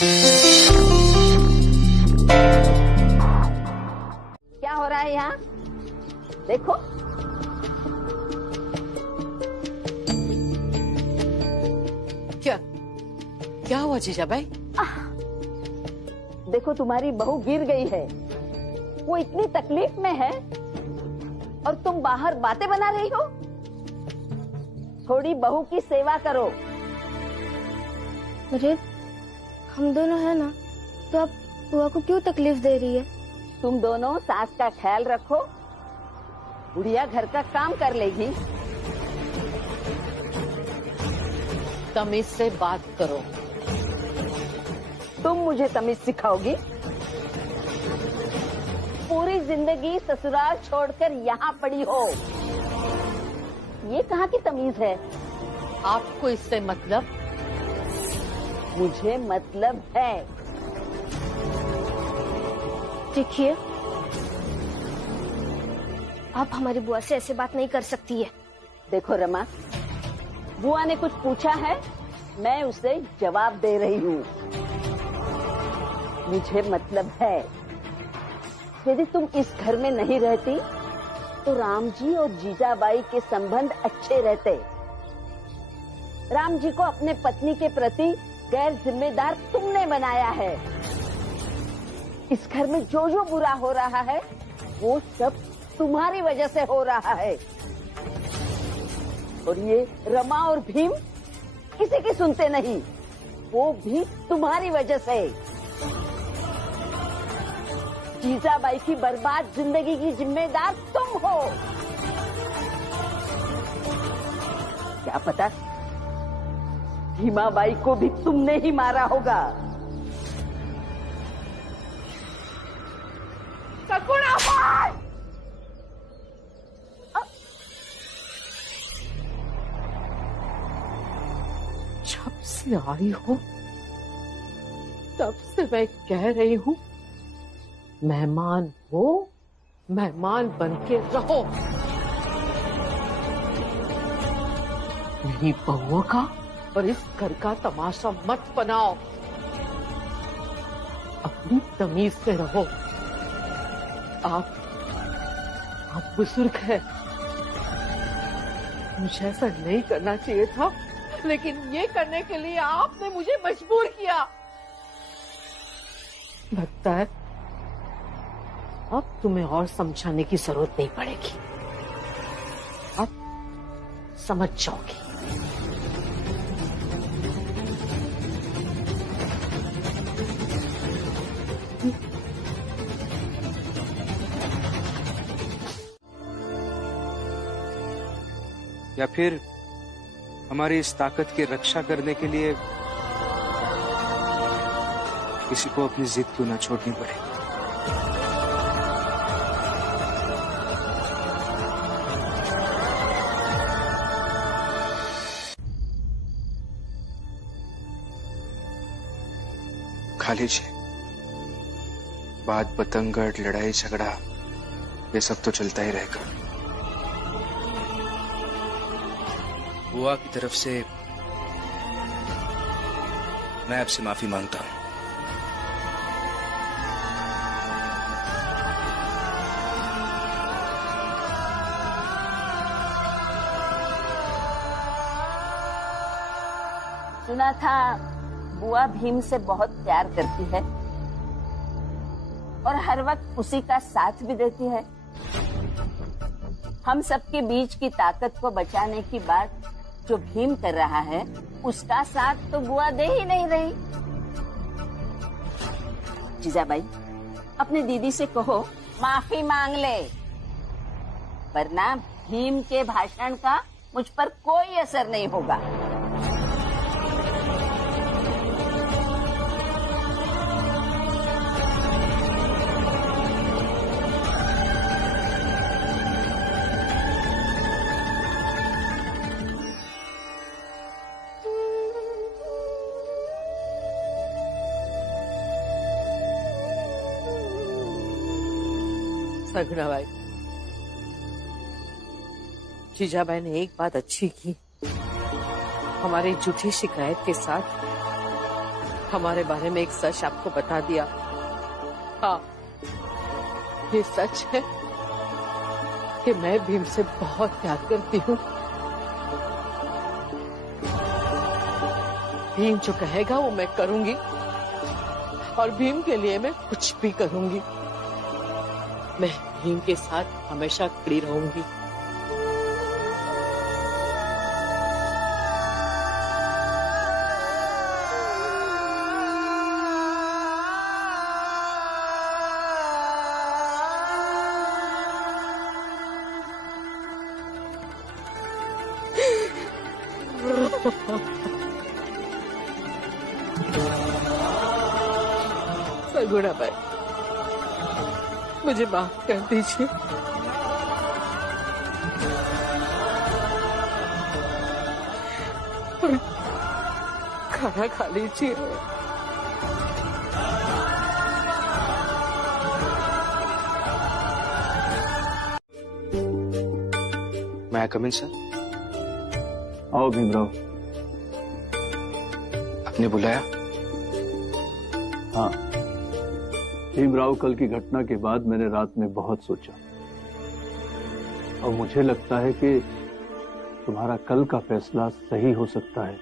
क्या हो रहा है यहाँ? देखो, क्या क्या हुआ जीजाबाई? देखो तुम्हारी बहू गिर गई है। वो इतनी तकलीफ में है और तुम बाहर बातें बना रही हो। थोड़ी बहू की सेवा करो। अरे हम दोनों हैं ना, तो आप बुआ को क्यों तकलीफ दे रही है? तुम दोनों सास का ख्याल रखो, बुढ़िया घर का काम कर लेगी। तमीज से बात करो। तुम मुझे तमीज सिखाओगी? पूरी जिंदगी ससुराल छोड़कर यहाँ पड़ी हो, ये कहाँ की तमीज है? आपको इससे मतलब? मुझे मतलब है। देखिए, आप हमारी बुआ से ऐसे बात नहीं कर सकती है। देखो रमा, बुआ ने कुछ पूछा है, मैं उसे जवाब दे रही हूँ। मुझे मतलब है, यदि तुम इस घर में नहीं रहती तो राम जी और जीजाबाई के संबंध अच्छे रहते। राम जी को अपने पत्नी के प्रति गैर जिम्मेदार तुमने बनाया है। इस घर में जो जो बुरा हो रहा है वो सब तुम्हारी वजह से हो रहा है। और ये रमा और भीम किसी की सुनते नहीं, वो भी तुम्हारी वजह से। जीजाबाई की बर्बाद जिंदगी की जिम्मेदार तुम हो। क्या पता भीमाबाई को भी तुमने ही मारा होगा। सकुणाबाई! जब से आई हो तब से मैं कह रही हूँ, मेहमान हो, मेहमान बन के रहो। मेरी बहुओं का और इस घर का तमाशा मत बनाओ। अपनी तमीज से रहो। आप बुजुर्ग हैं। मुझे ऐसा नहीं करना चाहिए था, लेकिन ये करने के लिए आपने मुझे मजबूर किया। लगता है अब तुम्हें और समझाने की जरूरत नहीं पड़ेगी। अब समझ जाओगी। या फिर हमारी इस ताकत की रक्षा करने के लिए किसी को अपनी जिद क्यों ना छोड़नी पड़े। खा लीजिए। बात बतंगड़, लड़ाई झगड़ा, ये सब तो चलता ही रहेगा। बुआ की तरफ से मैं आपसे माफी मांगता हूं। सुना था बुआ भीम से बहुत प्यार करती है और हर वक्त उसी का साथ भी देती है। हम सबके बीच की ताकत को बचाने की बात जो भीम कर रहा है, उसका साथ तो बुआ दे ही नहीं रही। जीजाबाई, अपने दीदी से कहो माफी मांग ले, वरना भीम के भाषण का मुझ पर कोई असर नहीं होगा। सगुणाबाई, जीजाबाई ने एक बात अच्छी की। हमारी झूठी शिकायत के साथ हमारे बारे में एक सच आपको बता दिया। हाँ, ये सच है कि मैं भीम से बहुत प्यार करती हूँ। भीम जो कहेगा वो मैं करूंगी और भीम के लिए मैं कुछ भी करूंगी। मैं भीम के साथ हमेशा खड़ी रहूंगी। सगुणा भाई, मुझे माफ कर दीजिए। खाना खा लीजिए। मैं कम इन सर? आओ भीमराव। आपने बुलाया? हाँ भीमराव, कल की घटना के बाद मैंने रात में बहुत सोचा और मुझे लगता है कि तुम्हारा कल का फैसला सही हो सकता है,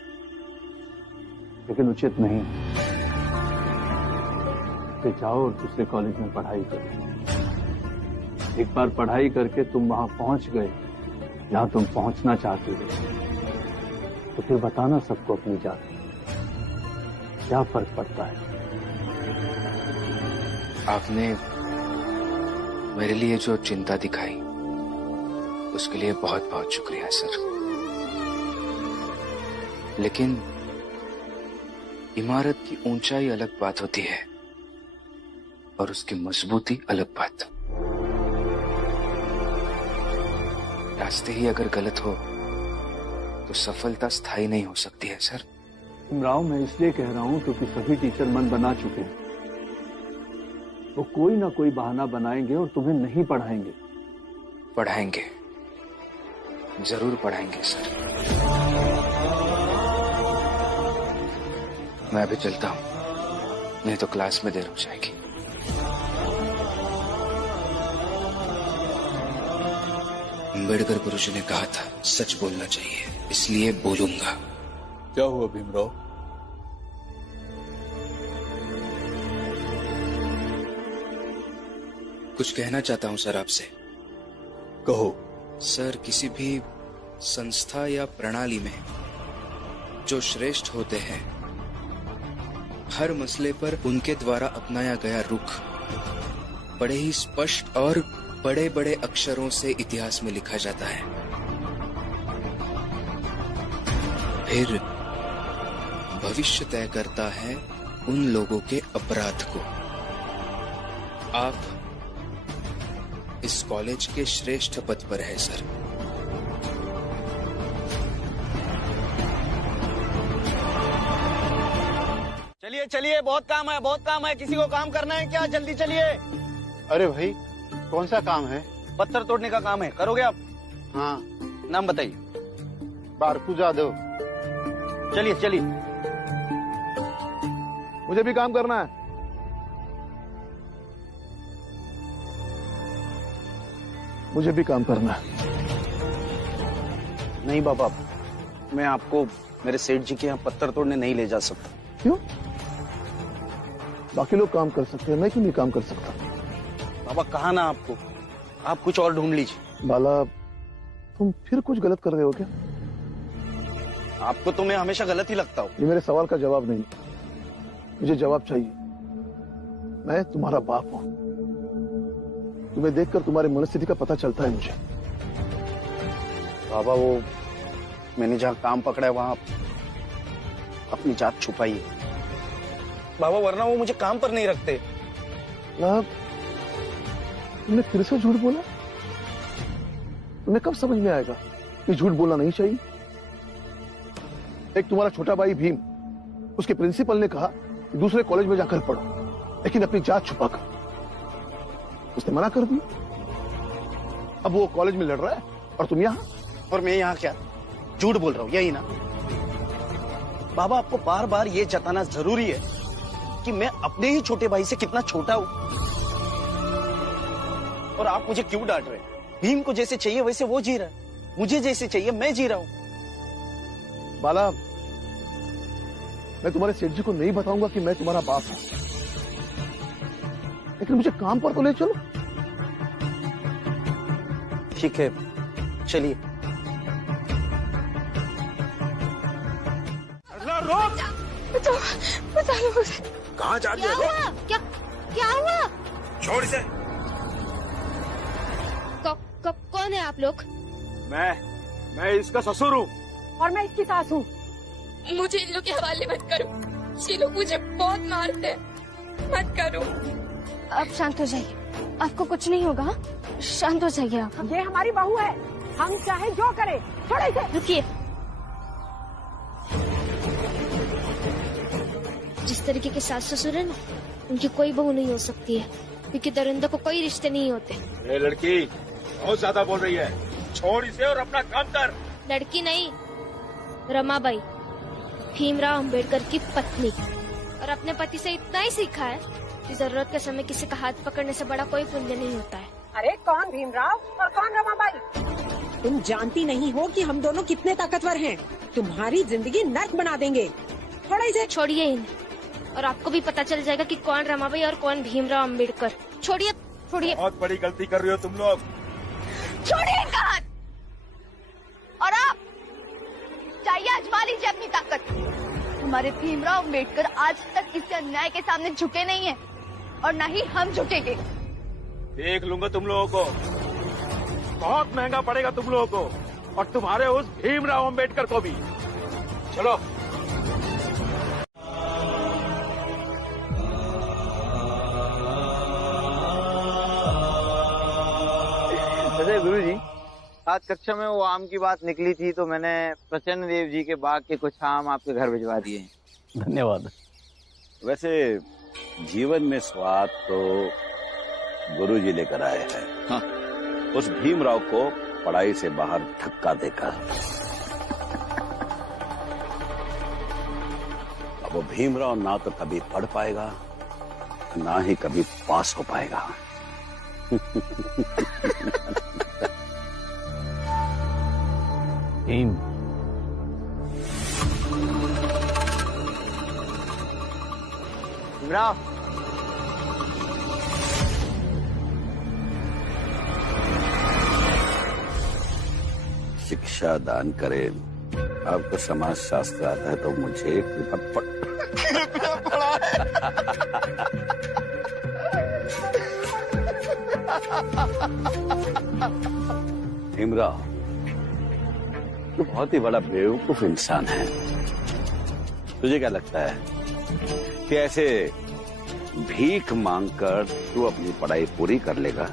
लेकिन उचित नहीं। कि जाओ और दूसरे कॉलेज में पढ़ाई करो। एक बार पढ़ाई करके तुम वहां पहुंच गए जहां तुम पहुंचना चाहते हो, तो फिर बताना सबको अपनी जात, क्या फर्क पड़ता है। आपने मेरे लिए जो चिंता दिखाई उसके लिए बहुत बहुत शुक्रिया सर। लेकिन इमारत की ऊंचाई अलग बात होती है और उसकी मजबूती अलग बात। रास्ते ही अगर गलत हो तो सफलता स्थायी नहीं हो सकती है सर। राव, मैं इसलिए कह रहा हूं क्योंकि सभी टीचर मन बना चुके हैं। वो कोई ना कोई बहाना बनाएंगे और तुम्हें नहीं पढ़ाएंगे। पढ़ाएंगे, जरूर पढ़ाएंगे सर। मैं अभी चलता हूं, नहीं तो क्लास में देर हो जाएगी। अम्बेडकर गुरुजी ने कहा था सच बोलना चाहिए, इसलिए बोलूंगा। क्या हुआ भीमराव? कुछ कहना चाहता हूं सर आपसे। कहो। सर, किसी भी संस्था या प्रणाली में जो श्रेष्ठ होते हैं, हर मसले पर उनके द्वारा अपनाया गया रुख बड़े ही स्पष्ट और बड़े बड़े अक्षरों से इतिहास में लिखा जाता है। फिर भविष्य तय करता है उन लोगों के अपराध को। आप इस कॉलेज के श्रेष्ठ पद पर है सर। चलिए चलिए, बहुत काम है, बहुत काम है। किसी को काम करना है क्या? जल्दी चलिए। अरे भाई, कौन सा काम है? पत्थर तोड़ने का काम है, करोगे आप? हाँ। नाम बताइए। बारकू जादव। चलिए चलिए। मुझे भी काम करना है। मुझे भी काम करना है। नहीं बाबा, मैं आपको मेरे सेठ जी के यहाँ पत्थर तोड़ने नहीं ले जा सकता। क्यों? बाकी लोग काम कर सकते हैं, मैं क्यों नहीं काम कर सकता? बाबा कहा ना आपको, आप कुछ और ढूंढ लीजिए। बाला, तुम फिर कुछ गलत कर रहे हो क्या? आपको तो मैं हमेशा गलत ही लगता हूँ। ये मेरे सवाल का जवाब नहीं, मुझे जवाब चाहिए। मैं तुम्हारा बाप हूँ। तुम्हें देखकर तुम्हारी मनस्थिति का पता चलता है मुझे। बाबा, वो मैंने जहाँ काम पकड़ा है वहाँ अपनी जात छुपाई है बाबा, वरना वो मुझे काम पर नहीं रखते। तुमने फिर से झूठ बोला? तुम्हें कब समझ में आएगा कि झूठ बोलना नहीं चाहिए? एक तुम्हारा छोटा भाई भीम, उसके प्रिंसिपल ने कहा कि दूसरे कॉलेज में जाकर पढ़ो, लेकिन अपनी जात छुपाकर। उसने मना कर दी। अब वो कॉलेज में लड़ रहा है और तुम यहाँ। और मैं यहाँ क्या झूठ बोल रहा हूँ? यही ना बाबा, आपको बार बार ये जताना जरूरी है कि मैं अपने ही छोटे भाई से कितना छोटा हूं। और आप मुझे क्यों डांट रहे हैं? भीम को जैसे चाहिए वैसे वो जी रहा है, मुझे जैसे चाहिए मैं जी रहा हूं। बाला, मैं तुम्हारे सेठ जी को नहीं बताऊंगा कि मैं तुम्हारा बाप हूं, लेकिन मुझे काम पर तो ले चलो। ठीक है, चलिए। बता लो मुझे। कहाँ जा रही क्या है? हुआ? क्या हुआ? छोड़ इसे। कौन है आप लोग? मैं इसका ससुर हूँ। और मैं इसकी सास हूँ। मुझे इन लोग के हवाले मत करो, ये लोग मुझे बहुत मारते हैं, मत करो। आप शांत हो जाइए, आपको कुछ नहीं होगा। शांत हो जाइए आप। ये हमारी बहू है, हम चाहे जो करें। छोड़ो इसे। रुकिए। जिस तरीके के सास ससुर है ना, उनकी कोई बहू नहीं हो सकती है, क्योंकि दरिंदों को कोई रिश्ते नहीं होते। ये लड़की बहुत ज्यादा बोल रही है, छोड़ इसे और अपना काम कर। लड़की नहीं, रमाबाई, भीमराव अंबेडकर की पत्नी। और अपने पति से इतना ही सीखा है कि जरूरत के समय किसी का हाथ पकड़ने से बड़ा कोई पुण्य नहीं होता है। अरे कौन भीमराव और कौन रमाबाई? तुम जानती नहीं हो कि हम दोनों कितने ताकतवर हैं। तुम्हारी जिंदगी नर्क बना देंगे। थोड़ा इसे छोड़िए इन्हें, और आपको भी पता चल जाएगा कि कौन रमाबाई और कौन भीमराव अंबेडकर। छोड़िए, छोड़िए। बहुत बड़ी गलती कर रही हो तुम लोग। छोड़िए इनका हाथ। और आप चाहिए आजमा लीजिए अपनी ताकत। हमारे भीमराव अंबेडकर आज तक किसी अन्याय के सामने झुके नहीं हैं, और न ही हम झुकेंगे। देख लूंगा तुम लोगों को, बहुत महंगा पड़ेगा तुम लोगों को, और तुम्हारे उस भीमराव अंबेडकर को भी। चलो। वैसे गुरुजी, आज कक्षा में वो आम की बात निकली थी, तो मैंने प्रचन्न देव जी के बाग के कुछ आम आपके घर भिजवा दिए हैं। धन्यवाद। वैसे जीवन में स्वाद तो गुरुजी लेकर आए हैं। हाँ। उस भीमराव को पढ़ाई से बाहर धक्का देकर अब वो भीमराव ना तो कभी पढ़ पाएगा, ना ही कभी पास हो पाएगा। भीम, भीमराव, शिक्षा दान करे। आपको समाज शास्त्र आता है तो मुझे भीमराव, तू बहुत ही बड़ा बेवकूफ इंसान है। तुझे क्या लगता है कि ऐसे भीख मांगकर तू अपनी पढ़ाई पूरी कर लेगा?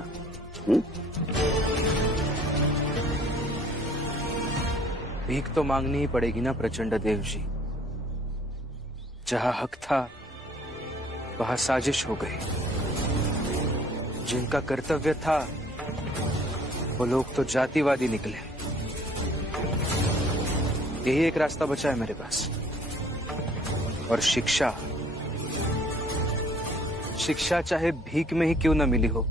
भीख तो मांगनी ही पड़ेगी ना प्रचंड देव जी। जहां हक था वहां साजिश हो गई। जिनका कर्तव्य था वो लोग तो जातिवादी निकले। यही एक रास्ता बचा है मेरे पास। और शिक्षा चाहे भीख में ही क्यों न मिली हो,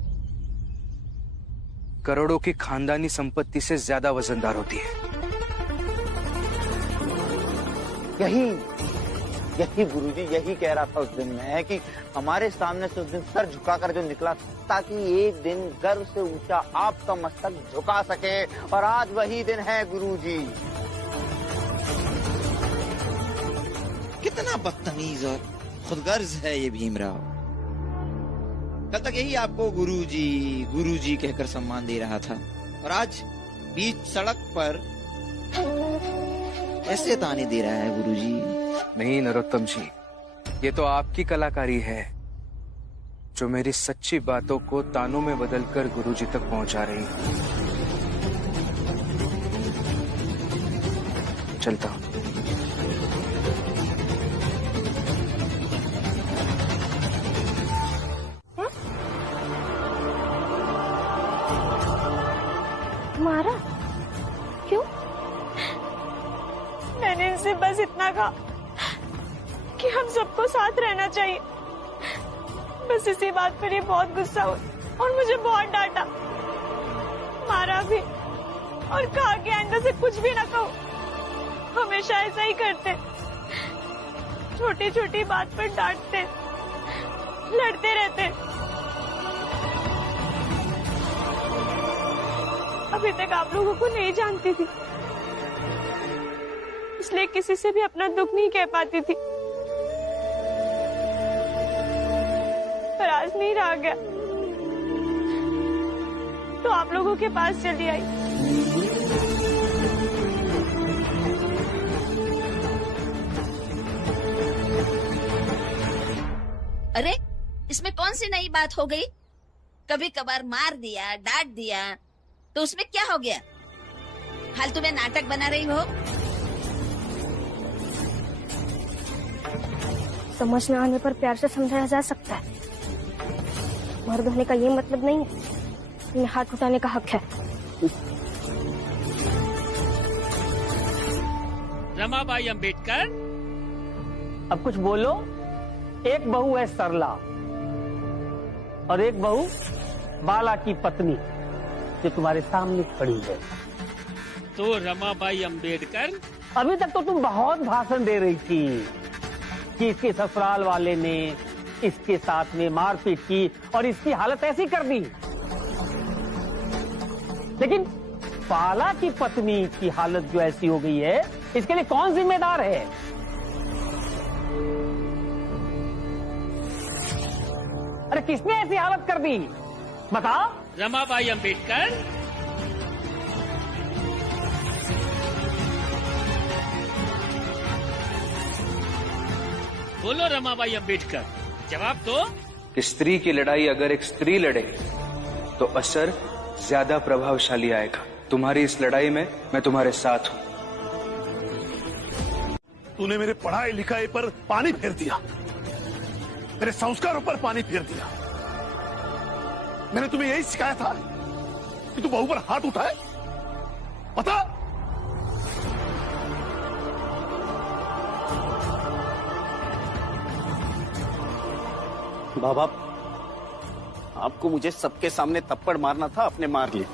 करोड़ों की खानदानी संपत्ति से ज्यादा वजनदार होती है। यही गुरुजी, यही कह रहा था उस दिन मैं कि हमारे सामने से उस दिन सर झुकाकर जो निकला, ताकि एक दिन गर्व से ऊंचा आपका मस्तक झुका सके। और आज वही दिन है गुरुजी। कितना बदतमीज और खुदगर्ज है ये भीमराव। कल तक यही आपको गुरुजी कहकर सम्मान दे रहा था, और आज बीच सड़क पर ऐसे ताने दे रहा है गुरुजी। नहीं नरोत्तम जी, ये तो आपकी कलाकारी है जो मेरी सच्ची बातों को तानों में बदलकर गुरुजी तक पहुंचा रही है। चलता हूं। मारा? क्यों? मैंने इनसे बस इतना कहा कि हम सबको साथ रहना चाहिए, बस इसी बात पर ये बहुत गुस्सा हुआ और मुझे बहुत डांटा, मारा भी और कहा कि आइंदा से कुछ भी ना कहो। हमेशा ऐसा ही करते, छोटी छोटी बात पर डांटते, लड़ते रहते। अभी तक आप लोगों को नहीं जानती थी, इसलिए किसी से भी अपना दुख नहीं कह पाती थी, पर आज नहीं रहा गया तो आप लोगों के पास चली आई। अरे इसमें कौन सी नई बात हो गई? कभी कभार मार दिया, डांट दिया, तो उसमें क्या हो गया? फालतू में नाटक बना रही हो? समझ न आने पर प्यार से समझाया जा सकता है। मर्द होने का ये मतलब नहीं है इन्हें हाथ उठाने का हक है। रमाबाई अंबेडकर, अब कुछ बोलो। एक बहू है सरला और एक बहू बाला की पत्नी जो तुम्हारे सामने खड़ी है। तो रमाबाई अंबेडकर, अभी तक तो तुम बहुत भाषण दे रही थी कि इसके ससुराल वाले ने इसके साथ में मारपीट की और इसकी हालत ऐसी कर दी, लेकिन बाला की पत्नी की हालत जो ऐसी हो गई है, इसके लिए कौन जिम्मेदार है? अरे किसने ऐसी हालत कर दी, बताओ। रमाबाई अंबेडकर, बोलो रमाबाई अंबेडकर, जवाब दो। कि स्त्री की लड़ाई अगर एक स्त्री लड़े तो असर ज्यादा प्रभावशाली आएगा। तुम्हारी इस लड़ाई में मैं तुम्हारे साथ हूं। तूने मेरे पढ़ाई लिखाई पर पानी फेर दिया, मेरे संस्कारों पर पानी फेर दिया। मैंने तुम्हें यही सिखाया था कि तू बहू पर हाथ उठाए, पता? बाबा, आपको मुझे सबके सामने थप्पड़ मारना था, आपने मार लिया।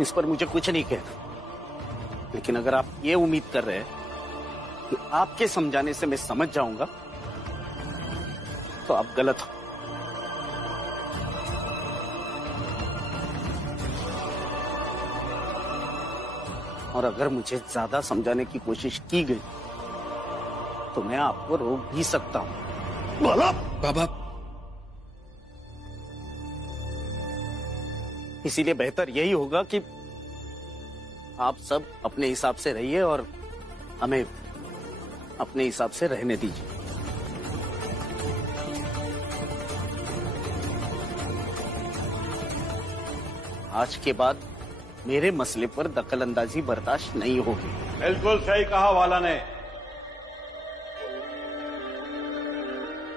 इस पर मुझे कुछ नहीं कहना, लेकिन अगर आप ये उम्मीद कर रहे हैं कि आपके समझाने से मैं समझ जाऊंगा तो आप गलत हो। और अगर मुझे ज्यादा समझाने की कोशिश की गई तो मैं आपको रोक भी सकता हूं। बाबा, इसीलिए बेहतर यही होगा कि आप सब अपने हिसाब से रहिए और हमें अपने हिसाब से रहने दीजिए। आज के बाद मेरे मसले पर दखलंदाजी बर्दाश्त नहीं होगी। बिल्कुल सही कहा वाला ने।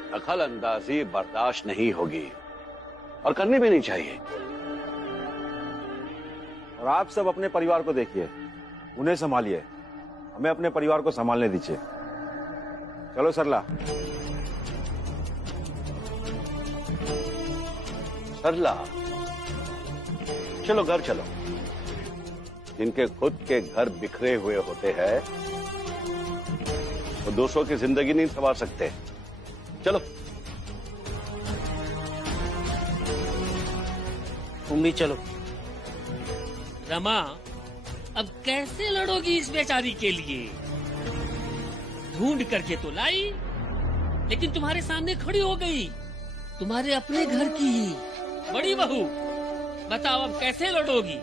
दखल अंदाजी बर्दाश्त नहीं होगी और करनी भी नहीं चाहिए। और आप सब अपने परिवार को देखिए, उन्हें संभालिए, हमें अपने परिवार को संभालने दीजिए। चलो सरला। सरला, चलो घर चलो। जिनके खुद के घर बिखरे हुए होते हैं वो दूसरों की जिंदगी नहीं संवार सकते। चलो। तुम भी चलो। रमा, अब कैसे लड़ोगी इस बेचारी के लिए? ढूंढ करके तो लाई, लेकिन तुम्हारे सामने खड़ी हो गई, तुम्हारे अपने घर की ही बड़ी बहू। बताओ अब कैसे लड़ोगी?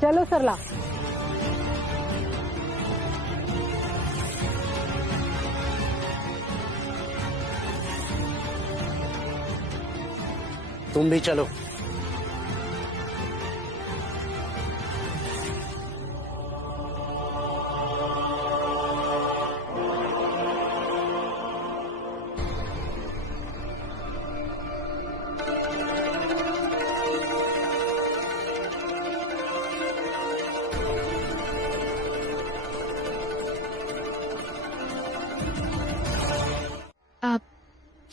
चलो सरला। तुम भी चलो।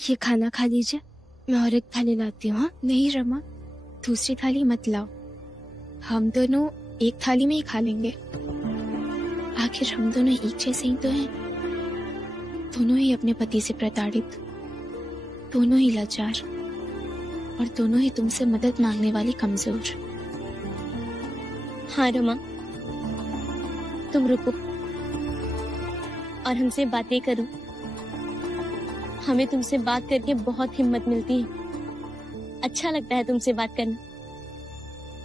ये खाना खा लीजिए, मैं और एक थाली लाती हूँ। हाँ? नहीं रमा, दूसरी थाली मत लाओ, हम दोनों एक थाली में ही खा लेंगे। आखिर हम दोनों एक जैसे ही तो हैं, दोनों ही अपने पति से प्रताड़ित, दोनों ही लाचार और दोनों ही तुमसे मदद मांगने वाली कमजोर। हाँ रमा, तुम रुको और हमसे बातें करो। हमें तुमसे बात करके बहुत हिम्मत मिलती है, अच्छा लगता है तुमसे बात करना।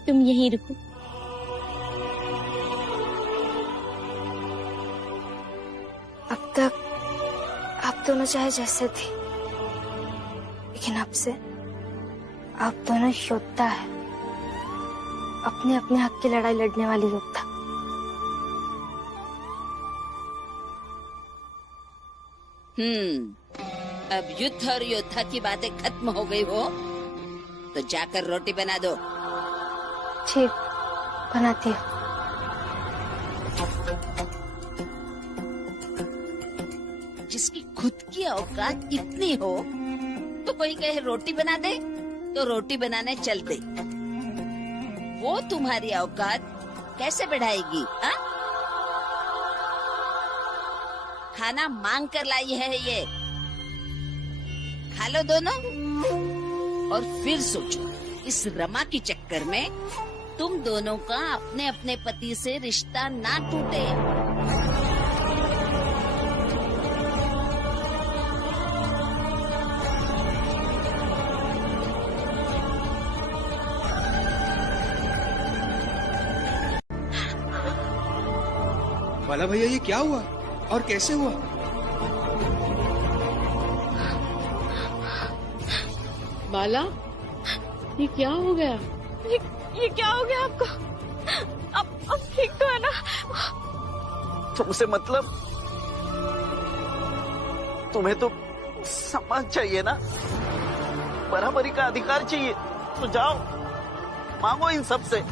तुम यहीं रुको। अब तक आप दोनों चाहे जैसे थे, लेकिन अब से आप दोनों योद्धा है, अपने अपने हक की लड़ाई लड़ने वाली योद्धा। अब युद्ध और योद्धा की बातें खत्म हो गई हो तो जाकर रोटी बना दो। ठीक, बनाती हूँ। जिसकी खुद की औकात इतनी हो तो कोई कहे रोटी बना दे तो रोटी बनाने चल दे। वो तुम्हारी औकात कैसे बढ़ाएगी? हाँ? खाना मांग कर लाई है ये, खा लो दोनों और फिर सोचो, इस रमा के चक्कर में तुम दोनों का अपने अपने पति से रिश्ता ना टूटे। बाला भैया, ये क्या हुआ और कैसे हुआ? बाला, ये क्या हो गया? ये क्या हो गया आपको? अब ठीक तो है ना? तुमसे मतलब, तुम्हें तो सम्मान चाहिए ना, बराबरी का अधिकार चाहिए, तो जाओ मांगो इन सब से।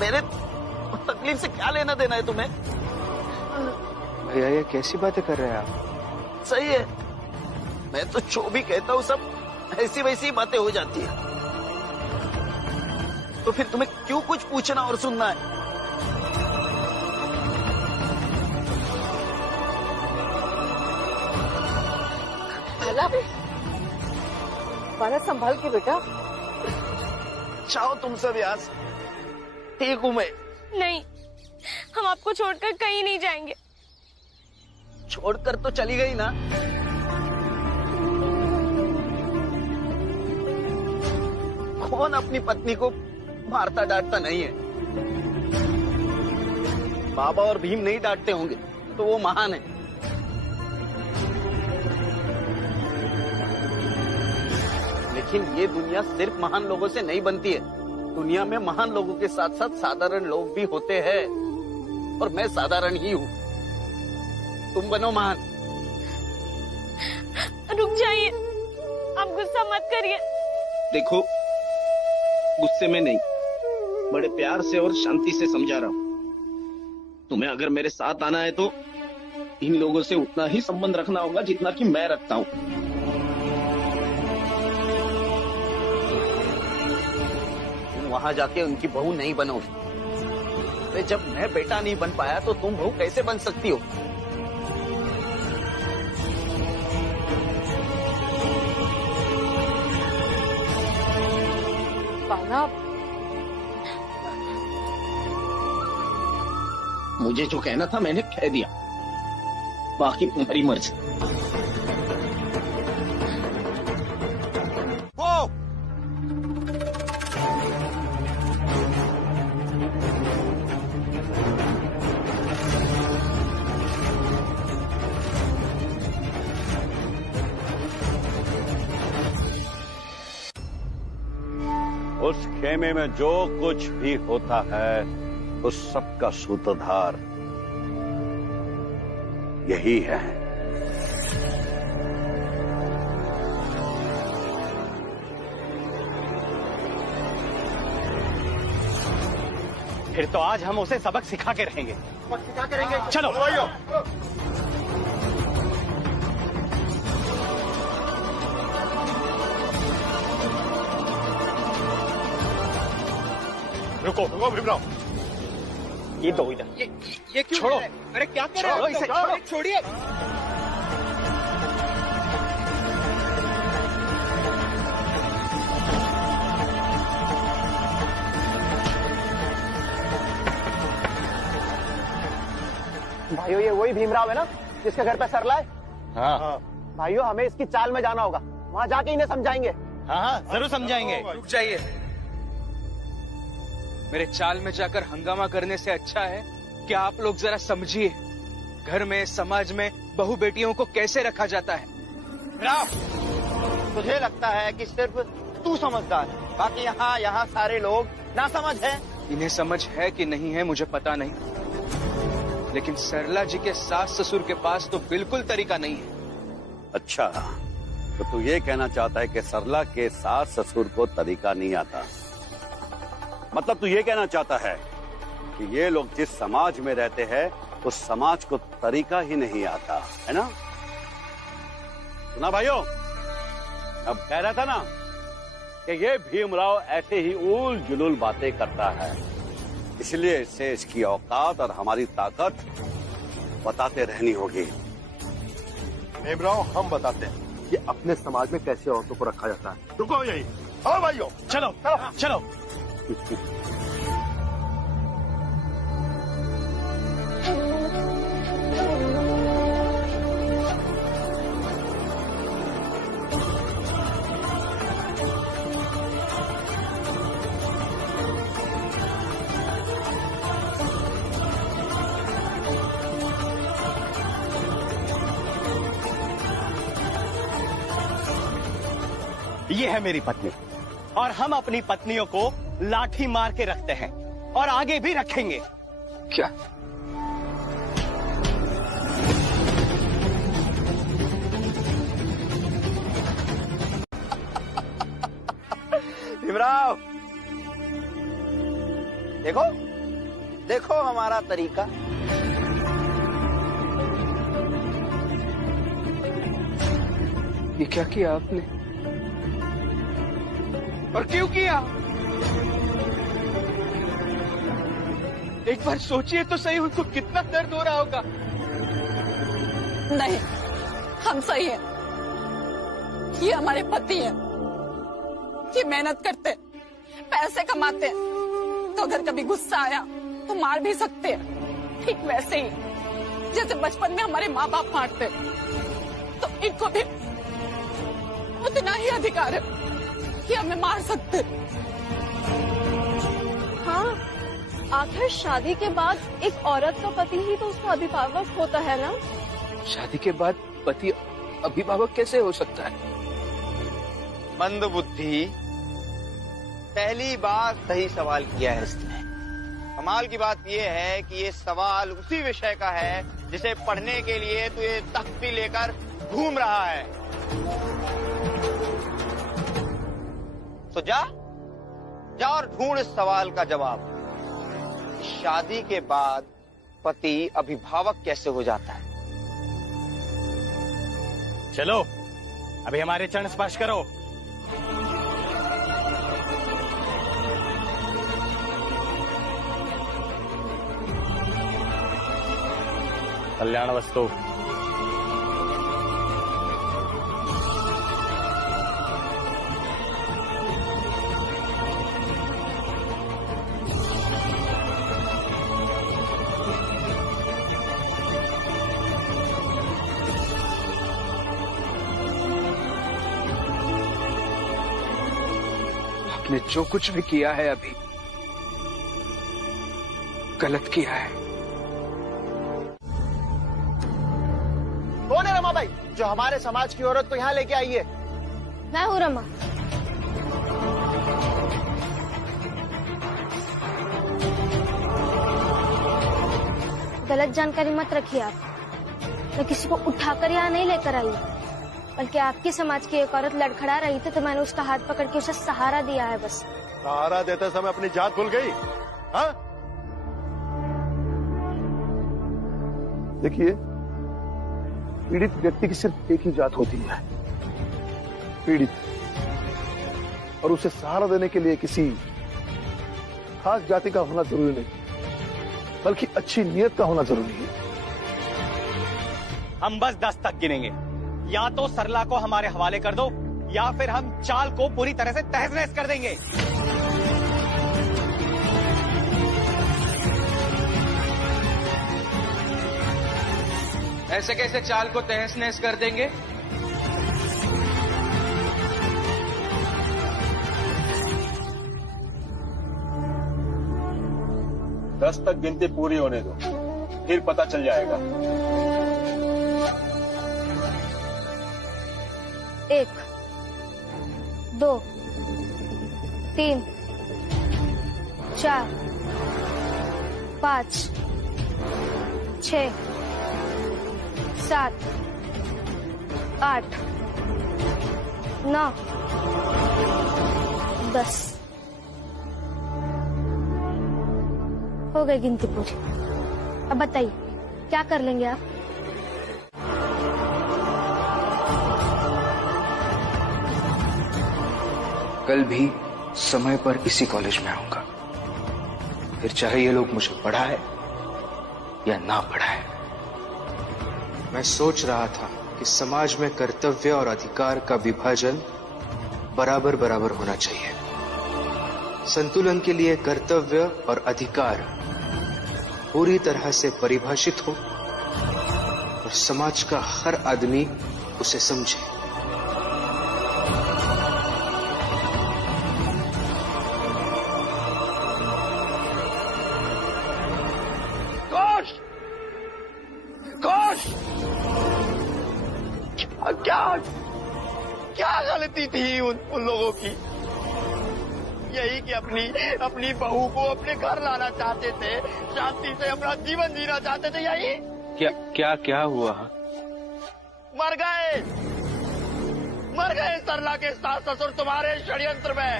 मेरे तकलीफ से क्या लेना देना है तुम्हें? भैया, ये कैसी बातें कर रहे हैं आप? सही है, मैं तो जो भी कहता हूँ सब ऐसी वैसी बातें हो जाती है, तो फिर तुम्हें क्यों कुछ पूछना और सुनना है? बाला, संभाल के बेटा। चाहो तुम सब यहाँ से, ठीक हूँ मैं। नहीं, हम आपको छोड़कर कहीं नहीं जाएंगे। छोड़कर तो चली गई ना? कौन अपनी पत्नी को मारता डांटता नहीं है? बाबा और भीम नहीं डांटते होंगे तो वो महान है। लेकिन ये दुनिया सिर्फ महान लोगों से नहीं बनती है, दुनिया में महान लोगों के साथ साथ साधारण लोग भी होते हैं, और मैं साधारण ही हूँ। तुम बनो महान। रुक जाइए, आप गुस्सा मत करिए। देखो, गुस्से में नहीं, बड़े प्यार से और शांति से समझा रहा हूँ। तुम्हें अगर मेरे साथ आना है तो इन लोगों से उतना ही संबंध रखना होगा जितना कि मैं रखता हूँ। वहां जाके उनकी बहू नहीं बनोगी। जब मैं बेटा नहीं बन पाया तो तुम बहू कैसे बन सकती हो? बाला, मुझे जो कहना था मैंने कह दिया, बाकी तुम्हारी मर्जी। उस खेमे में जो कुछ भी होता है उस सब का सूत्रधार यही है। फिर तो आज हम उसे सबक सिखा के रहेंगे। सिखा के रहेंगे। चलो। रुको रुको भीमराव, ये दो इधर। ये क्यों? छोड़ो। अरे क्या कर रहे हो इसे? छोड़िए। भाइयों ये वही भीमराव है ना जिसके घर पे सरला है? हाँ। भाइयों हमें इसकी चाल में जाना होगा, वहाँ जाके इन्हें समझाएंगे। हाँ जरूर समझाएंगे। रुक जाइए। मेरे चाल में जाकर हंगामा करने से अच्छा है कि आप लोग जरा समझिए घर में समाज में बहू बेटियों को कैसे रखा जाता है। राम, तुझे लगता है कि सिर्फ तू समझदार है, बाकी यहाँ सारे लोग ना समझ है। इन्हें समझ है कि नहीं है मुझे पता नहीं, लेकिन सरला जी के सास ससुर के पास तो बिल्कुल तरीका नहीं है। अच्छा, तो तू ये कहना चाहता है कि सरला के सास ससुर को तरीका नहीं आता? मतलब तू ये कहना चाहता है कि ये लोग जिस समाज में रहते हैं उस समाज को तरीका ही नहीं आता, है ना? सुना भाइयों, अब कह रहा था ना कि ये भीमराव ऐसे ही उल जुलूल बातें करता है, इसलिए इसे इसकी औकात और हमारी ताकत बताते रहनी होगी। भीमराव, हम बताते हैं कि अपने समाज में कैसे औरतों को रखा जाता है। रुको यही। हाँ भाइयों, चलो चलो। ये है मेरी पत्नी, और हम अपनी पत्नियों को लाठी मार के रखते हैं और आगे भी रखेंगे। क्या? भीमराव, देखो देखो हमारा तरीका। ये क्या किया आपने और क्यों किया? एक बार सोचिए तो सही, उनको कितना दर्द हो रहा होगा। नहीं, हम सही हैं। ये हमारे पति हैं। ये मेहनत करते, पैसे कमाते हैं, तो अगर कभी गुस्सा आया तो मार भी सकते हैं। ठीक वैसे ही जैसे बचपन में हमारे माँ बाप मारते, तो इनको भी उतना ही अधिकार है कि हमें मार सकते। हाँ, आखिर शादी के बाद एक औरत का पति ही तो उसका अभिभावक होता है ना? शादी के बाद पति अभिभावक कैसे हो सकता है? मंद बुद्धि, पहली बार सही सवाल किया है इसने। कमाल की बात यह है कि ये सवाल उसी विषय का है जिसे पढ़ने के लिए तू ये तख्ती लेकर घूम रहा है। तो जा और ढूंढ इस सवाल का जवाब। शादी के बाद पति अभिभावक कैसे हो जाता है? चलो, अभी हमारे चरण स्पर्श करो। कल्याण वस्तु। आपने जो कुछ भी किया है अभी गलत किया है। कौन है रमा भाई जो हमारे समाज की औरत को यहाँ लेके आई है? मैं हूँ रमा। गलत जानकारी मत रखिए आप। मैं किसी को उठाकर यहाँ नहीं लेकर आई, बल्कि आपकी समाज की एक औरत लड़खड़ा रही थी तो मैंने उसका हाथ पकड़ के उसे सहारा दिया है बस। सहारा देते समय अपनी जात भूल गई? हाँ? देखिए, पीड़ित व्यक्ति की सिर्फ एक ही जात होती है, पीड़ित। और उसे सहारा देने के लिए किसी खास जाति का होना जरूरी नहीं, बल्कि अच्छी नीयत का होना जरूरी है। हम बस 10 तक गिनेंगे। या तो सरला को हमारे हवाले कर दो, या फिर हम चाल को पूरी तरह से तहस-नहस कर देंगे। ऐसे कैसे चाल को तहस-नहस कर देंगे? दस तक गिनती पूरी होने दो, फिर पता चल जाएगा। 1 2 3 4 5 6 7 8 9 10 हो गई गिनती पूरी। अब बताइए क्या कर लेंगे आप? कल भी समय पर इसी कॉलेज में आऊंगा, फिर चाहे ये लोग मुझे पढ़ाए या ना पढ़ाए। मैं सोच रहा था कि समाज में कर्तव्य और अधिकार का विभाजन बराबर बराबर होना चाहिए। संतुलन के लिए कर्तव्य और अधिकार पूरी तरह से परिभाषित हो और समाज का हर आदमी उसे समझे। कोश! कोश! क्या क्या गलती थी उन लोगों की? यही कि अपनी बहू को अपने घर लाना चाहते थे, शांति से अपना जीवन जीना चाहते थे। यही क्या हुआ? मर गए सरला के सास ससुर तुम्हारे षड्यंत्र में।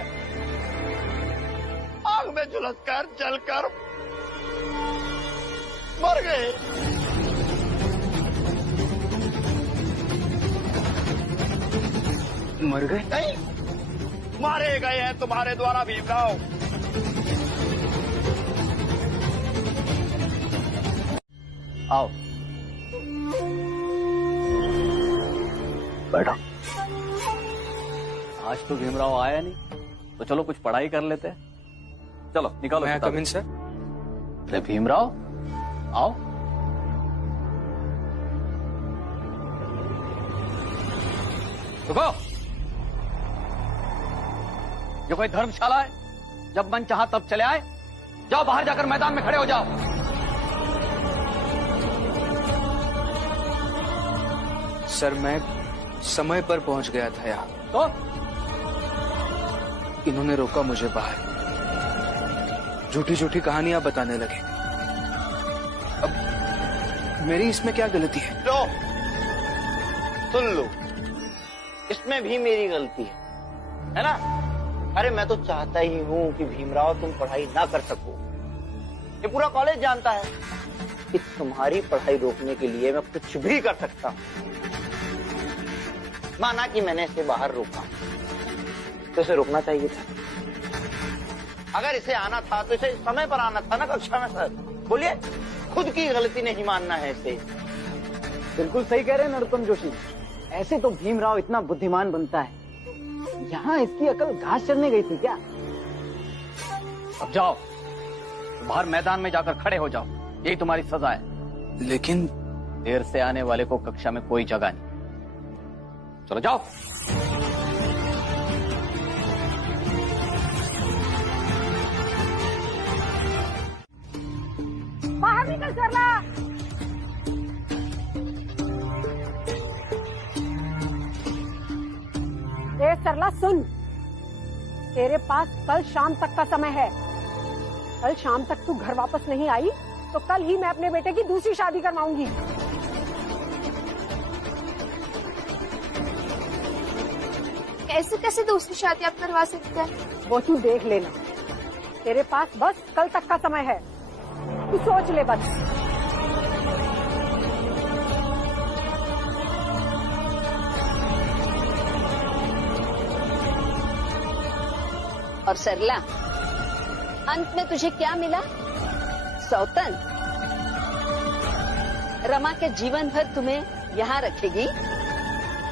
आग में झुलसकर जलकर मर गए। मर गए? नहीं, मारे गए हैं तुम्हारे द्वारा भीमराव। आओ बैठो। आज तो भीमराव आया नहीं, तो चलो कुछ पढ़ाई कर लेते हैं। चलो निकालो। मैं कम इन सर। अरे भीमराव आओ। रुको, ये कोई धर्मशाला है? जब मन चाहा तब चले आए? जाओ बाहर जाकर मैदान में खड़े हो जाओ। सर मैं समय पर पहुंच गया था यहाँ, तो इन्होंने रोका मुझे बाहर, झूठी झूठी कहानियां बताने लगे। अब मेरी इसमें क्या गलती है? लो, सुन लो, इसमें भी मेरी गलती है ना? अरे मैं तो चाहता ही हूँ कि भीमराव तुम पढ़ाई ना कर सको। ये पूरा कॉलेज जानता है कि तुम्हारी पढ़ाई रोकने के लिए मैं कुछ भी कर सकता हूँ। माना कि मैंने इसे बाहर रोका, तो इसे रोकना चाहिए था। अगर इसे आना था तो इसे समय पर आना था ना कक्षा में। सर बोलिए, खुद की गलती नहीं मानना है इसे। बिल्कुल सही कह रहे हैं नरोत्तम जोशी। ऐसे तो भीमराव इतना बुद्धिमान बनता है, यहाँ इसकी अकल घास चरने गई थी क्या? अब जाओ बाहर मैदान में जाकर खड़े हो जाओ, यही तुम्हारी सजा है। लेकिन देर से आने वाले को कक्षा में कोई जगह नहीं। चलो जाओ। बाहर निकल सरला। ए सरला सुन, तेरे पास कल शाम तक का समय है। कल शाम तक तू घर वापस नहीं आई तो कल ही मैं अपने बेटे की दूसरी शादी करवाऊंगी। कैसे कैसे दूसरी शादी आप करवा सकते हैं? वो तू देख लेना, तेरे पास बस कल तक का समय है, तू सोच ले बस। और सरला, अंत में तुझे क्या मिला? सौतन। रमा के जीवन भर तुम्हें यहाँ रखेगी?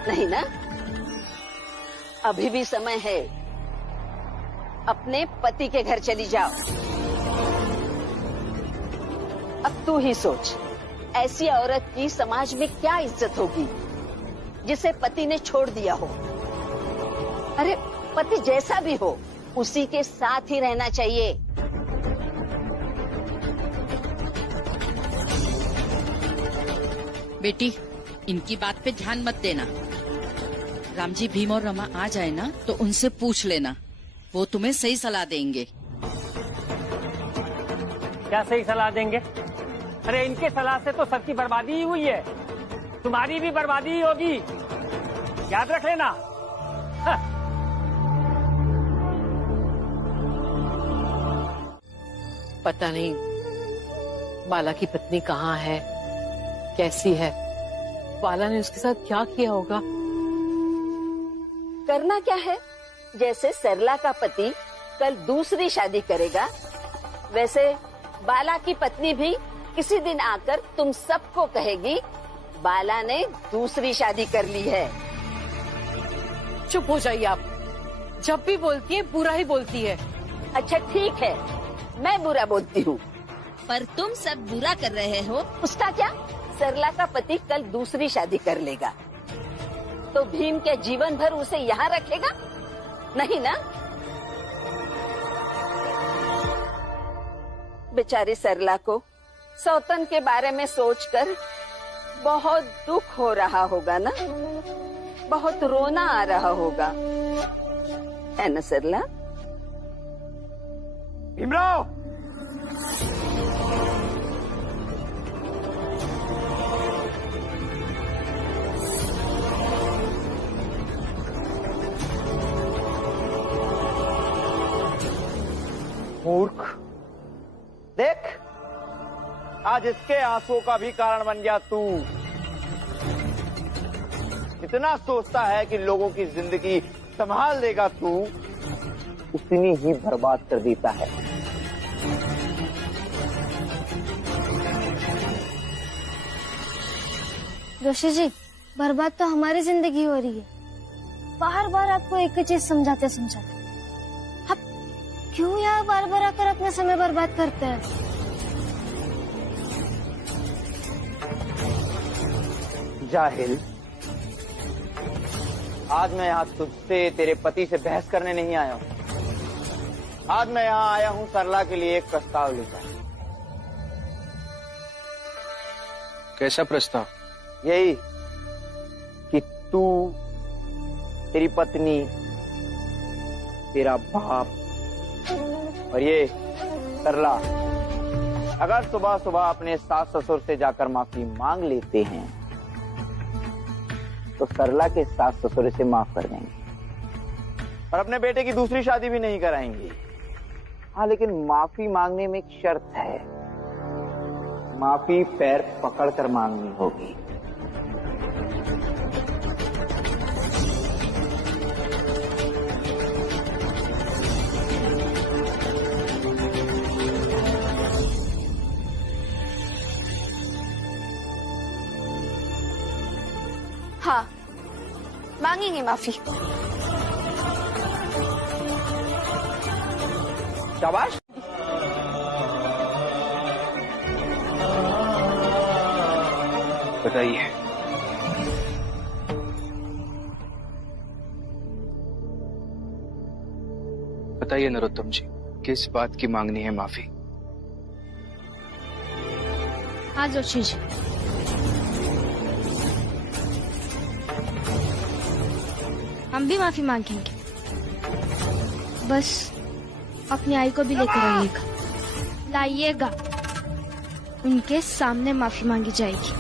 नहीं ना? अभी भी समय है, अपने पति के घर चली जाओ। अब तू ही सोच, ऐसी औरत की समाज में क्या इज्जत होगी जिसे पति ने छोड़ दिया हो? अरे पति जैसा भी हो, उसी के साथ ही रहना चाहिए। बेटी, इनकी बात पे ध्यान मत देना। राम जी, भीम और रमा आ जाए ना तो उनसे पूछ लेना, वो तुम्हें सही सलाह देंगे। क्या सही सलाह देंगे? अरे इनके सलाह से तो सबकी बर्बादी ही हुई है, तुम्हारी भी बर्बादी ही होगी, याद रख लेना। पता नहीं बाला की पत्नी कहाँ है, कैसी है, बाला ने उसके साथ क्या किया होगा। करना क्या है? जैसे सरला का पति कल दूसरी शादी करेगा, वैसे बाला की पत्नी भी किसी दिन आकर तुम सबको कहेगी बाला ने दूसरी शादी कर ली है। चुप हो जाइए आप, जब भी बोलती है बुरा ही बोलती है। अच्छा ठीक है, मैं बुरा बोलती हूँ, पर तुम सब बुरा कर रहे हो। उसका क्या? सरला का पति कल दूसरी शादी कर लेगा तो भीम के जीवन भर उसे यहाँ रखेगा? नहीं ना? बेचारी सरला को सौतन के बारे में सोचकर बहुत दुख हो रहा होगा ना, बहुत रोना आ रहा होगा, है ना सरला? भीमराव, मूर्ख, देख आज इसके आंसुओं का भी कारण बन गया तू। इतना सोचता है कि लोगों की जिंदगी संभाल लेगा तू, उतनी ही बर्बाद कर देता है। जोशी जी, बर्बाद तो हमारी जिंदगी हो रही है। बार बार आपको एक ही चीज समझाते आप क्यों यहाँ बार बार आकर अपना समय बर्बाद करते हैं? जाहिल, आज मैं यहाँ तुझसे तेरे पति से बहस करने नहीं आया हूँ। आज मैं यहाँ आया हूँ सरला के लिए एक प्रस्ताव लेकर। कैसा प्रस्ताव? यही कि तू, तेरी पत्नी, तेरा बाप और ये सरला अगर सुबह सुबह अपने सास ससुर से जाकर माफी मांग लेते हैं तो सरला के सास ससुर इसे माफ कर देंगे और अपने बेटे की दूसरी शादी भी नहीं कराएंगे। हाँ, लेकिन माफी मांगने में एक शर्त है, माफी पैर पकड़कर मांगनी होगी। हाँ, मांगेंगे माफी। शाबाश। बताइए। बताइए नरोत्तम जी, किस बात की मांगनी है माफी? हाँ जोशी जी, हम भी माफी मांगेंगे, बस अपनी आई को भी लेकर आइएगा, लाइएगा, उनके सामने माफी मांगी जाएगी।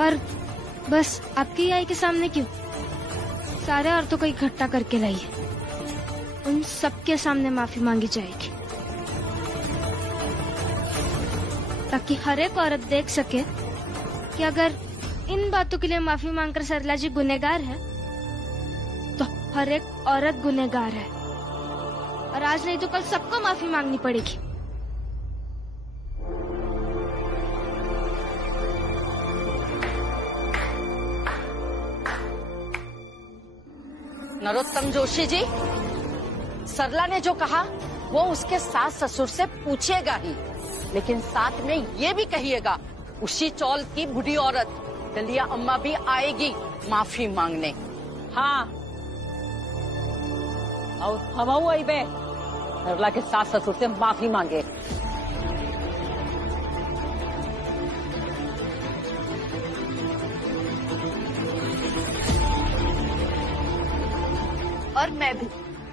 और बस आपकी आई के सामने क्यों, सारे औरतों को इकट्ठा करके लाइए, उन सबके सामने माफी मांगी जाएगी, ताकि हर एक औरत देख सके कि अगर इन बातों के लिए माफी मांगकर सरला जी गुनहगार है तो हर एक औरत गुनहगार है। और आज नहीं तो कल सबको माफी मांगनी पड़ेगी। नरोत्तम जोशी जी, सरला ने जो कहा वो उसके सास ससुर से पूछेगा ही, लेकिन साथ में ये भी कहिएगा उसी चौल की बूढ़ी औरत दलिया अम्मा भी आएगी माफी मांगने। हाँ, और हम आई बे सरला के सास ससुर से माफी मांगे।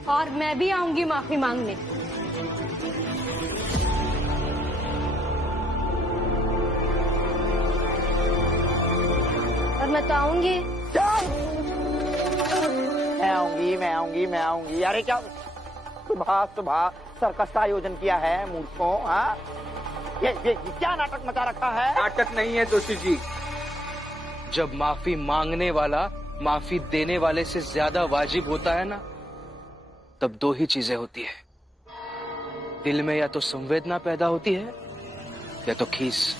और मैं भी आऊंगी माफी मांगने। और मैं तो आऊंगी। मैं आऊंगी। अरे क्या सुबह सर्कस का आयोजन किया है मूर्खों? हाँ, ये क्या नाटक मचा रखा है? नाटक नहीं है जोशी जी। जब माफी मांगने वाला माफी देने वाले से ज्यादा वाजिब होता है ना, तब दो ही चीजें होती है, दिल में या तो संवेदना पैदा होती है या तो खीस।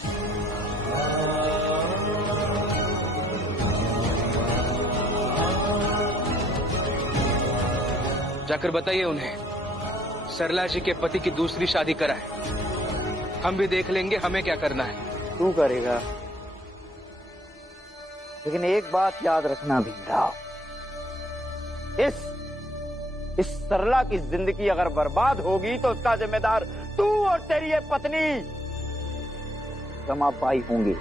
जाकर बताइए उन्हें सरला जी के पति की दूसरी शादी कराए। हम भी देख लेंगे हमें क्या करना है। तू करेगा, लेकिन एक बात याद रखना भीमराव, इस सरला की जिंदगी अगर बर्बाद होगी तो उसका जिम्मेदार तू और तेरी ये पत्नी रमाबाई होंगे।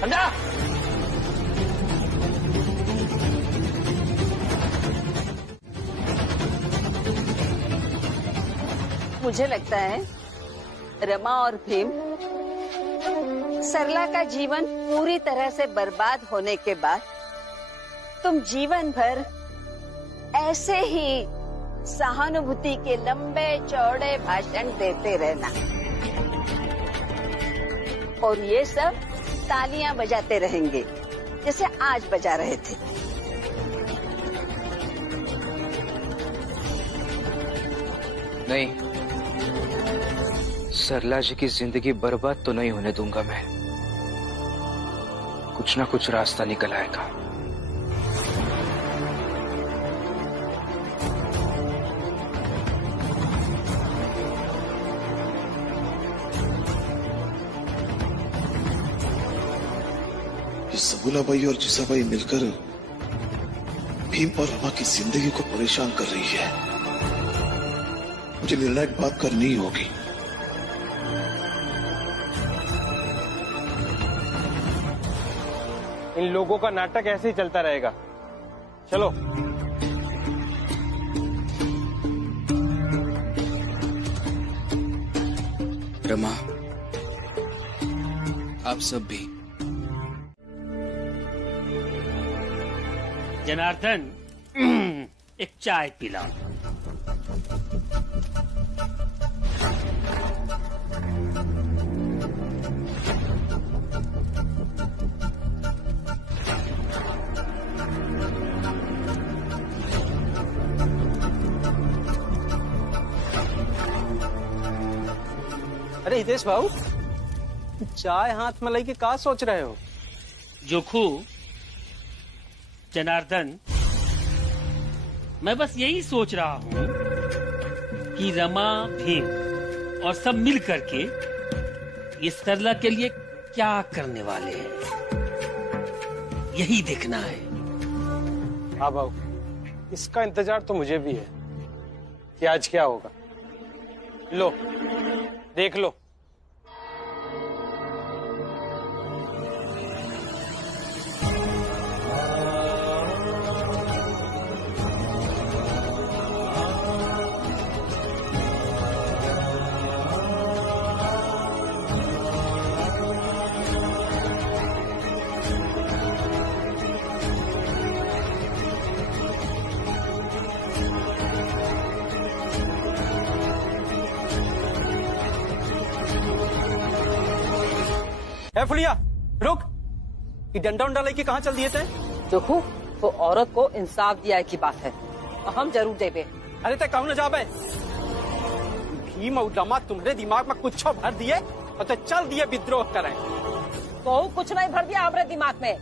समझा? मुझे लगता है रमा और भीम सरला का जीवन पूरी तरह से बर्बाद होने के बाद तुम जीवन भर ऐसे ही सहानुभूति के लंबे चौड़े भाषण देते रहना और ये सब तालियां बजाते रहेंगे जैसे आज बजा रहे थे। नहीं, सरला जी की जिंदगी बर्बाद तो नहीं होने दूंगा मैं। कुछ ना कुछ रास्ता निकल आएगा। सबुलाबाई और जिसाबाई मिलकर भीम और रमा की जिंदगी को परेशान कर रही है। मुझे निर्णायक बात करनी ही होगी। इन लोगों का नाटक ऐसे ही चलता रहेगा। चलो। रमा, आप सब भी। जनार्दन, एक चाय पिलाओ। अरे हितेश भाऊ, चाय हाथ में लेके क्या सोच रहे हो? जोखू, जनार्दन, मैं बस यही सोच रहा हूँ कि रमा, भीम और सब मिल करके इस सरला के लिए क्या करने वाले हैं, यही देखना है। हाँ भाऊ, इसका इंतजार तो मुझे भी है कि आज क्या होगा। लो, देख लो। फुलिया, रुक। ये डंडा उंडा लेके कहाँ चल दिए थे? जोखू, वो औरत को इंसाफ दिया की बात है, हम जरूर देवे। अरे ते कहूं न जाबे भीम और रमा तुम्हारे दिमाग में कुछ भर दिए और तो चल दिए विद्रोह करें। तो कुछ नहीं भर दिया हमारे दिमाग में।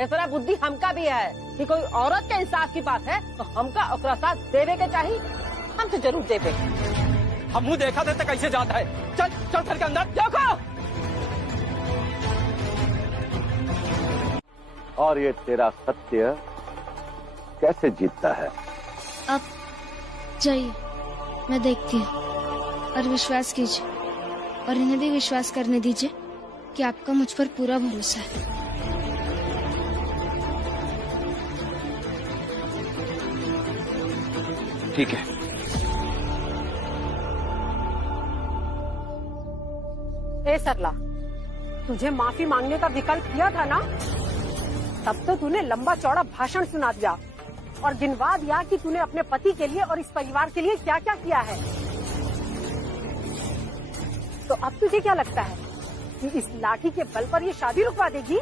ऐसा बुद्धि हमका भी है कि कोई औरत के इंसाफ की बात है तो हमका ओकरा साथ देवे के चाहिए, हम तो जरूर देवे। हम मुँह देखा थे तो कैसे जाता है। चल चल घर के अंदर देखो। और ये तेरा सत्य कैसे जीतता है? अब जाइए, मैं देखती हूँ। और विश्वास कीजिए और इन्हें भी विश्वास करने दीजिए कि आपका मुझ पर पूरा भरोसा है। ठीक है। ए सरला, तुझे माफी मांगने का विकल्प दिया था ना, तब तो तूने लंबा चौड़ा भाषण सुना दिया और गिनवा दिया कि तूने अपने पति के लिए और इस परिवार के लिए क्या क्या किया है। तो अब तुझे क्या लगता है कि इस लाठी के बल पर ये शादी रुकवा देगी?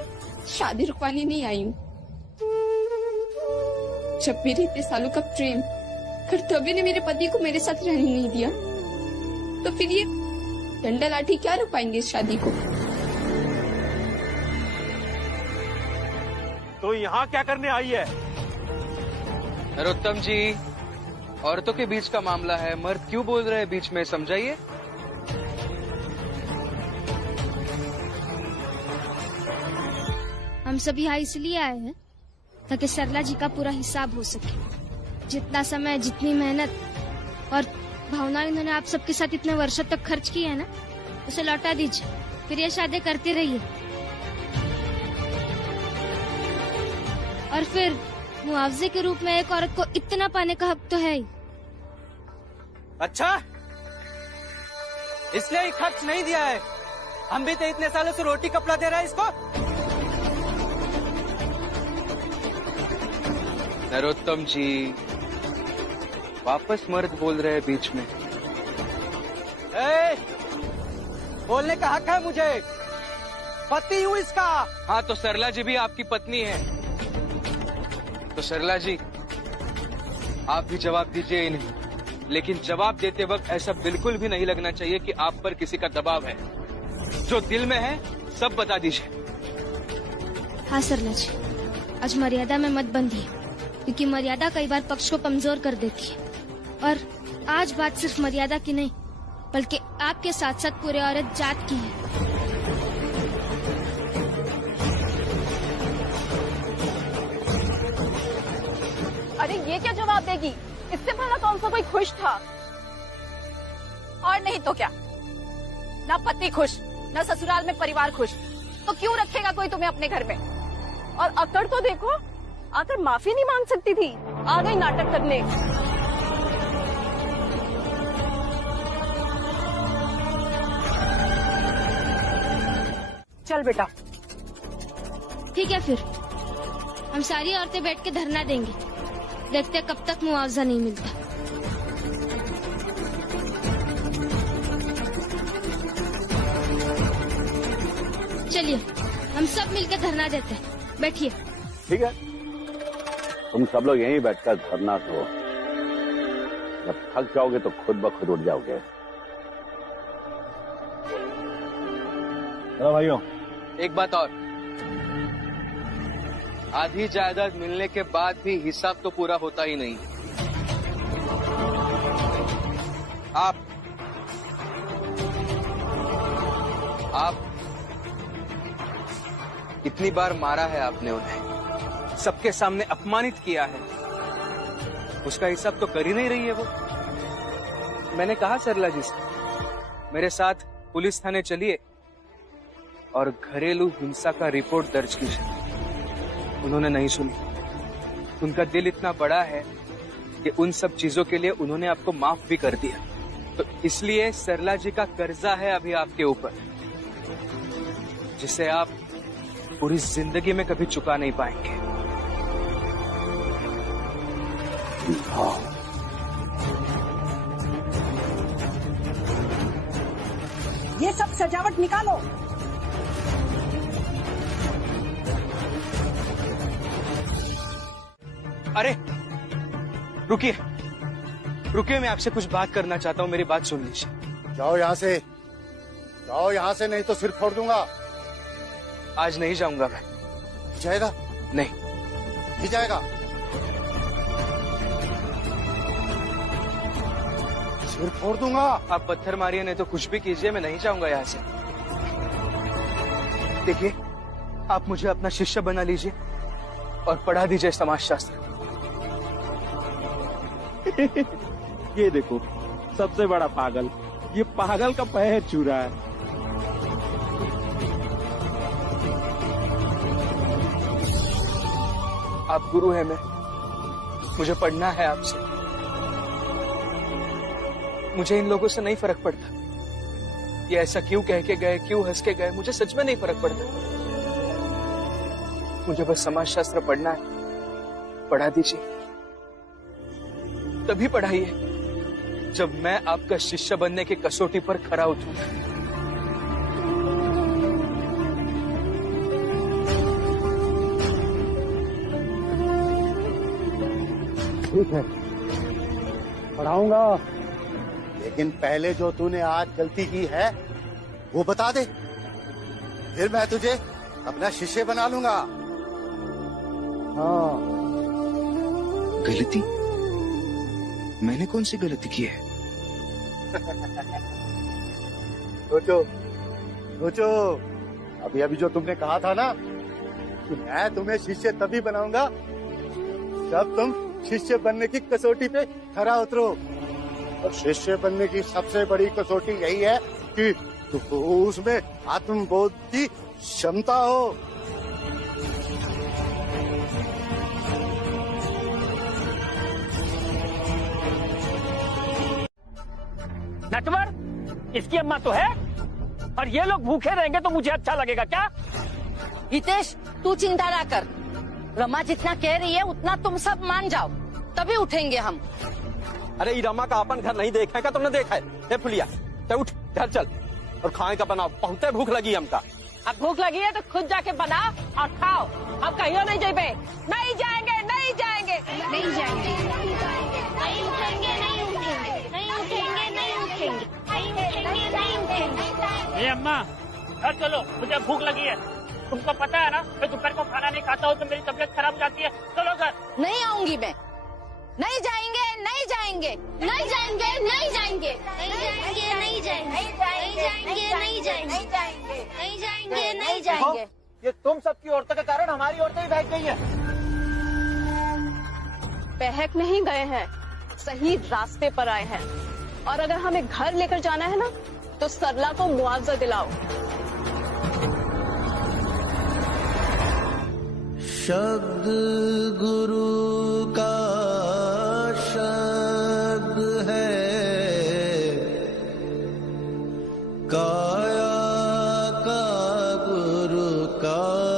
शादी रुकवाने नहीं आई हूँ। जब मेरे इतने सालों का प्रेम कर्तव्य ने मेरे पति को मेरे साथ रहने नहीं दिया, तो फिर ये डंडा लाठी क्या रुकवाएंगे इस शादी को? तो यहाँ क्या करने आई है? नरोत्तम जी, औरतों के बीच का मामला है, मर्द क्यों बोल रहे हैं बीच में, समझाइए। हम सब यहाँ इसलिए आए हैं ताकि सरला जी का पूरा हिसाब हो सके। जितना समय, जितनी मेहनत और भावना इन्होंने आप सबके साथ इतने वर्षों तक खर्च की है ना, उसे लौटा दीजिए, फिर ये शादी करते रहिए। और फिर मुआवजे के रूप में एक औरत को इतना पाने का हक तो है ही। अच्छा, इसलिए ही खर्च नहीं दिया है। हम भी तो इतने सालों से रोटी कपड़ा दे रहे हैं इसको। नरोत्तम जी, वापस मर्द बोल रहे हैं बीच में। बोलने का हक है मुझे, पति हूँ इसका। हाँ, तो सरला जी भी आपकी पत्नी है। तो सरला जी, आप भी जवाब दीजिए इन्हें, लेकिन जवाब देते वक्त ऐसा बिल्कुल भी नहीं लगना चाहिए कि आप पर किसी का दबाव है। जो दिल में है सब बता दीजिए। हाँ सरला जी, आज मर्यादा में मत बंधिए, क्योंकि मर्यादा कई बार पक्ष को कमजोर कर देती है। और आज बात सिर्फ मर्यादा की नहीं, बल्कि आपके साथ साथ पूरे औरत जात की है। अरे ये क्या जवाब देगी? इससे पहले कौन सा कोई खुश था? और नहीं तो क्या, ना पति खुश, ना ससुराल में परिवार खुश, तो क्यों रखेगा कोई तुम्हें अपने घर में? और अकड़ तो देखो, आकर माफी नहीं मांग सकती थी, आ गई नाटक करने। चल बेटा। ठीक है, फिर हम सारी औरतें बैठ के धरना देंगे, देखते कब तक मुआवजा नहीं मिलता। चलिए, हम सब मिलकर धरना देते हैं। बैठिए। ठीक है, तुम सब लोग यहीं बैठकर धरना दो। जब थक जाओगे तो खुद ब खुद उठ जाओगे। चलो भाइयों। एक बात और, आधी जायदाद मिलने के बाद भी हिसाब तो पूरा होता ही नहीं। आप कितनी बार मारा है आपने उन्हें, सबके सामने अपमानित किया है, उसका हिसाब तो कर ही नहीं रही है वो। मैंने कहा सरला जी से, मेरे साथ पुलिस थाने चलिए और घरेलू हिंसा का रिपोर्ट दर्ज कीजिए। उन्होंने नहीं सुनी। उनका दिल इतना बड़ा है कि उन सब चीजों के लिए उन्होंने आपको माफ भी कर दिया। तो इसलिए सरला जी का कर्जा है अभी आपके ऊपर, जिसे आप पूरी जिंदगी में कभी चुका नहीं पाएंगे। ये सब सजावट निकालो। अरे रुकिए रुकिए, मैं आपसे कुछ बात करना चाहता हूँ, मेरी बात सुन लीजिए। जाओ यहाँ से, जाओ यहाँ से, नहीं तो सिर फोड़ दूंगा। आज नहीं जाऊंगा मैं। जाएगा? नहीं। नहीं जाएगा? सिर फोड़ दूंगा। आप पत्थर मारिए, नहीं तो कुछ भी कीजिए, मैं नहीं जाऊंगा यहाँ से। देखिए, आप मुझे अपना शिष्य बना लीजिए और पढ़ा दीजिए समाजशास्त्र। ये देखो, सबसे बड़ा पागल, ये पागल का पैर छू रहा है। आप गुरु हैं, मैं मुझे पढ़ना है आपसे। मुझे इन लोगों से नहीं फर्क पड़ता, ये ऐसा क्यों कह के गए, क्यों हंस के गए, मुझे सच में नहीं फर्क पड़ता। मुझे बस समाजशास्त्र पढ़ना है, पढ़ा दीजिए। तभी पढ़ाइए जब मैं आपका शिष्य बनने की कसौटी पर खरा उतरूंगा। ठीक है, पढ़ाऊंगा, लेकिन पहले जो तूने आज गलती की है वो बता दे, फिर मैं तुझे अपना शिष्य बना लूंगा। हाँ। गलती? मैंने कौन सी गलती की है? सोचो सोचो, अभी अभी जो तुमने कहा था ना कि मैं तुम्हें शिष्य तभी बनाऊंगा जब तुम शिष्य बनने की कसौटी पे खरा उतरो। और शिष्य बनने की सबसे बड़ी कसौटी यही है कि उसमें आत्मबोध की क्षमता हो। नटवर, इसकी अम्मा तो है, और ये लोग भूखे रहेंगे तो मुझे अच्छा लगेगा क्या? हितेश, तू चिंता ना कर, रमा जितना कह रही है उतना तुम सब मान जाओ, तभी उठेंगे हम। अरे ये रमा का अपन घर नहीं देखा है क्या तुमने? देखा है? ए फुलिया, तो उठ, घर चल और खाए का बनाओ, बहुत भूख लगी हमका। अब भूख लगी है तो खुद जाके बनाओ और खाओ। अब कहीं नहीं जाइए। नहीं जाएंगे, नहीं जाएंगे, नहीं जाएंगे, नहीं उठेंगे, नहीं उठेंगे, नहीं उठेंगे, नहीं उठेंगे, नहीं उठेंगे, नहीं उठेंगे। ए अम्मा, घर चलो, मुझे भूख लगी है। तुमको पता है ना, मैं दोपहर को खाना नहीं खाता हूँ तो मेरी तबीयत खराब हो जाती है। चलो घर। नहीं आऊंगी मैं। नहीं जाएंगे, नहीं जाएंगे, नहीं जाएंगे, नहीं जाएंगे, नहीं जाएंगे, नहीं जाएंगे, नहीं जाएंगे, नहीं जाएंगे, नहीं जाएंगे, नहीं जाएंगे, नहीं जाएंगे। ये तुम सबकी औरतों के कारण हमारी औरतें भी बहक गई हैं। बहक नहीं गए हैं, सही रास्ते पर आए हैं। और अगर हमें घर लेकर जाना है ना, तो सरला को मुआवजा दिलाओ। शब्द गुरु का शब्द है, काया का गुरु काए,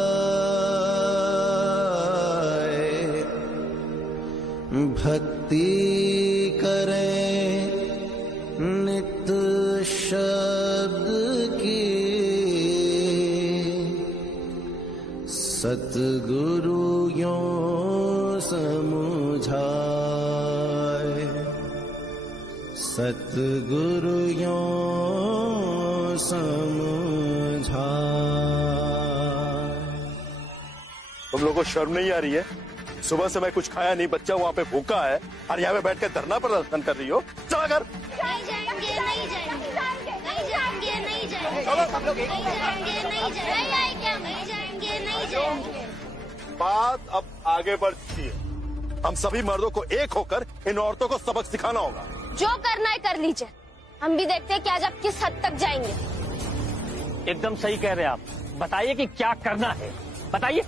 भक्ति करें नित शब्द की, सतगुरु यों समझाए, सतगुरु यों समझाए। तुम लोगों को शर्म नहीं आ रही है? सुबह से मैं कुछ खाया नहीं, बच्चा वहाँ पे भूखा है और यहाँ पे बैठ कर धरना प्रदर्शन कर रही हो। चला कर। नहीं जाएंगे, नहीं जाएंगे, नहीं जाएंगे, नहीं जाएंगे, चलो सब लोग नहीं जाएंगे, नहीं जाएंगे, नहीं आएंगे, नहीं जाएंगे, नहीं जाएंगे। बात अब आगे बढ़ चुकी है। हम सभी मर्दों को एक होकर इन औरतों को सबक सिखाना होगा। जो करना है कर लीजिए, हम भी देखते हैं कि आज आप किस हद तक जाएंगे। एकदम सही कह रहे हैं आप। बताइए कि क्या करना है, बताइए।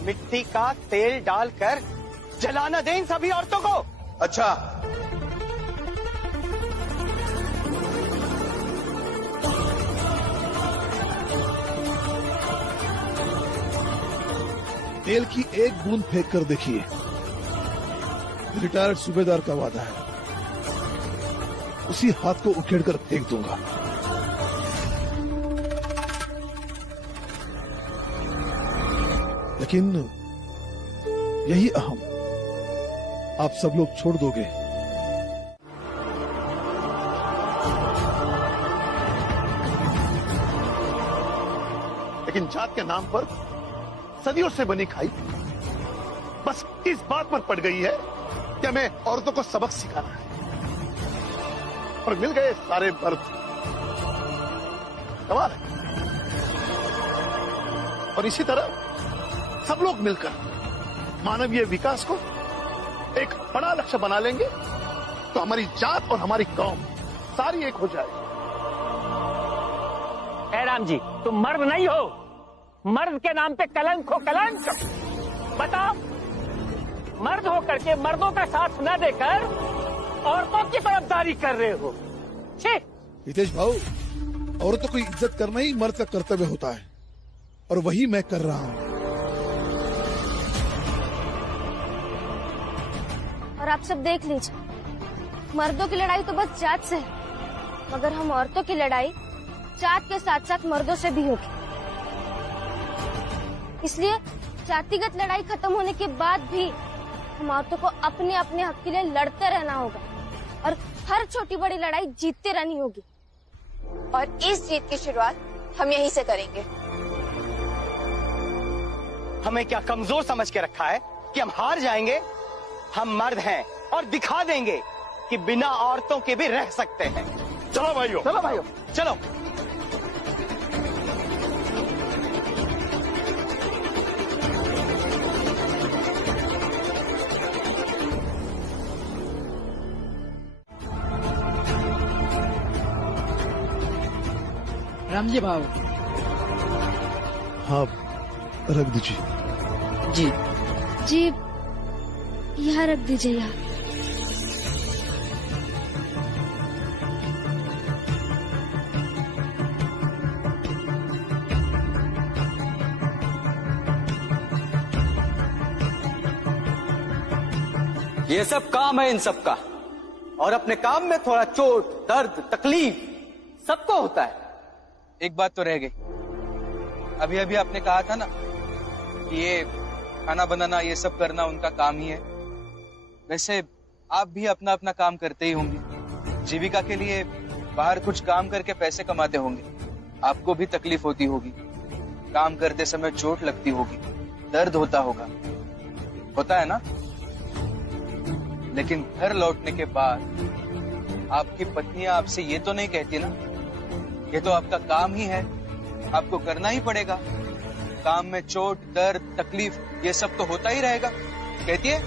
मिट्टी का तेल डालकर जलाना दें इन सभी औरतों को। अच्छा, तेल की एक बूंद फेंक कर देखिए, रिटायर्ड सूबेदार का वादा है, उसी हाथ को उखेड़ कर फेंक दूंगा। लेकिन यही अहम आप सब लोग छोड़ दोगे लेकिन जात के नाम पर सदियों से बनी खाई बस इस बात पर पड़ गई है कि हमें औरतों को सबक सिखाना है। और मिल गए सारे मर्द, कमाल है। और इसी तरह सब लोग मिलकर मानवीय विकास को एक बड़ा लक्ष्य बना लेंगे तो हमारी जात और हमारी कौम सारी एक हो जाएगी। ए राम जी, तुम मर्द नहीं हो, मर्द के नाम पे कलंक हो, कलंक। बताओ, मर्द होकर के मर्दों का साथ न देकर औरतों की तरफदारी कर रहे हो। हितेश भाऊ, औरतों की इज्जत करना ही मर्द का कर्तव्य होता है और वही मैं कर रहा हूँ। और आप सब देख लीजिए, मर्दों की लड़ाई तो बस जात से है, मगर हम औरतों की लड़ाई जात के साथ साथ मर्दों से भी होगी। इसलिए जातिगत लड़ाई खत्म होने के बाद भी हम औरतों को अपने अपने हक के लिए लड़ते रहना होगा और हर छोटी बड़ी लड़ाई जीतते रहनी होगी। और इस जीत की शुरुआत हम यहीं से करेंगे। हमें क्या कमजोर समझ के रखा है कि हम हार जाएंगे? हम मर्द हैं और दिखा देंगे कि बिना औरतों के भी रह सकते हैं। चलो भाइयों, चलो भाइयों, चलो। राम जी भाव। हाँ, रख दीजिए। जी जी, यहाँ रख दीजिए। यहाँ ये सब काम है इन सब का, और अपने काम में थोड़ा चोट, दर्द, तकलीफ सबको होता है। एक बात तो रह गई। अभी अभी आपने कहा था ना कि ये खाना बनाना, ये सब करना उनका काम ही है। वैसे आप भी अपना अपना काम करते ही होंगे, जीविका के लिए बाहर कुछ काम करके पैसे कमाते होंगे। आपको भी तकलीफ होती होगी, काम करते समय चोट लगती होगी, दर्द होता होगा, होता है ना? लेकिन घर लौटने के बाद आपकी पत्नियां आपसे ये तो नहीं कहती ना, ये तो आपका काम ही है, आपको करना ही पड़ेगा। काम में चोट, दर्द, तकलीफ ये सब तो होता ही रहेगा, कहती है?